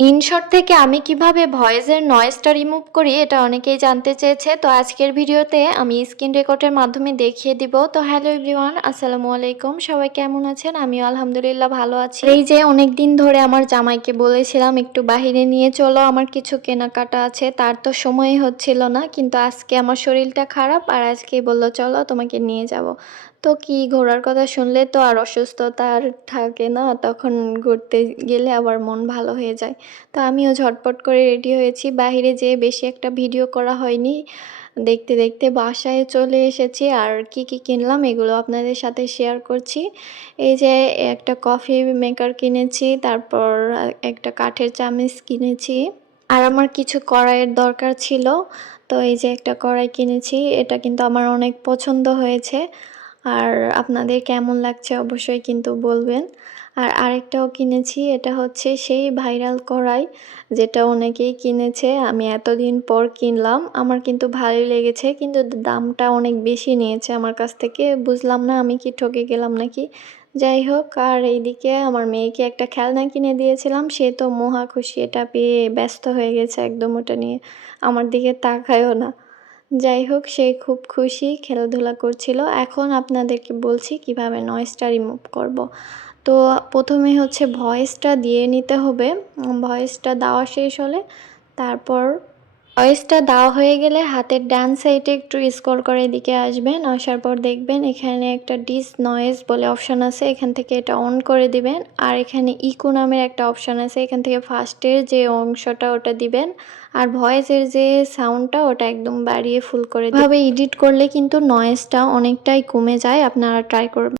InShot থেকে আমি কিভাবে ভয়েসের নয়েজটা রিমুভ করি এটা অনেকেই জানতে চেয়েছে। তো আজকের ভিডিওতে আমি স্ক্রিন রেকর্ডের মাধ্যমে দেখিয়ে দিব। তো হ্যালো এভরিওয়ান, আসসালামু আলাইকুম। সবাই কেমন আছেন? আমিও আলহামদুলিল্লাহ ভালো আছি। এই যে অনেকদিন ধরে আমার জামাইকে বলেছিলাম একটু বাহিরে নিয়ে চলো, আমার কিছু কেনাকাটা আছে, তার তো সময়ই হচ্ছিল না। কিন্তু আজকে আমার শরীরটা খারাপ আর আজকেই বললো চলো তোমাকে নিয়ে যাব। তো কি ঘোরার কথা শুনলে তো আর অসুস্থতা আর থাকে না, তখন ঘুরতে গেলে আবার মন ভালো হয়ে যায়। তো আমিও ঝটপট করে রেডি হয়েছি। বাহিরে যেয়ে বেশি একটা ভিডিও করা হয়নি। দেখতে দেখতে বাসায় চলে এসেছি আর কি কি কিনলাম এগুলো আপনাদের সাথে শেয়ার করছি। এই যে একটা কফি মেকার কিনেছি, তারপর একটা কাঠের চামচ কিনেছি, আর আমার কিছু কড়াইয়ের দরকার ছিল। তো এই যে একটা কড়াই কিনেছি, এটা কিন্তু আমার অনেক পছন্দ হয়েছে। আর আপনাদের কেমন লাগছে অবশ্যই কিন্তু বলবেন। আর আরেকটাও কিনেছি, এটা হচ্ছে সেই ভাইরাল কড়াই যেটা অনেকেই কিনেছে, আমি এতদিন পর কিনলাম। আমার কিন্তু ভালোই লেগেছে, কিন্তু দামটা অনেক বেশি নিয়েছে আমার কাছ থেকে। বুঝলাম না আমি কি ঠকে গেলাম নাকি। যাই হোক, আর এইদিকে আমার মেয়েকে একটা খেলনা কিনে দিয়েছিলাম, সে তো মহা খুশি, এটা পেয়ে ব্যস্ত হয়ে গেছে একদম, ওটা নিয়ে আমার দিকে তাকায়ও না। যাই হোক, সে খুব খুশি, খেলাধুলা করছিল। এখন আপনাদেরকে বলছি কিভাবে নয়েজটা রিমুভ করব। তো প্রথমে হচ্ছে ভয়েসটা দিয়ে নিতে হবে। ভয়েসটা দেওয়া শেষ হলে তারপর ভয়েসটা দেওয়া হয়ে গেলে হাতের ডান সাইডে একটু স্ক্রল করে এদিকে আসবেন। আসার পর দেখবেন এখানে একটা ডিস নয়েজ বলে অপশান আছে, এখান থেকে এটা অন করে দিবেন। আর এখানে ইকো নামের একটা অপশান আছে, এখান থেকে ফার্স্টের যে অংশটা ওটা দিবেন। আর ভয়েসের যে সাউন্ডটা ওটা একদম বাড়িয়ে ফুল করে দিবেন। এভাবে এডিট করলে কিন্তু নয়েজটা অনেকটাই কমে যায়, আপনারা ট্রাই করবেন।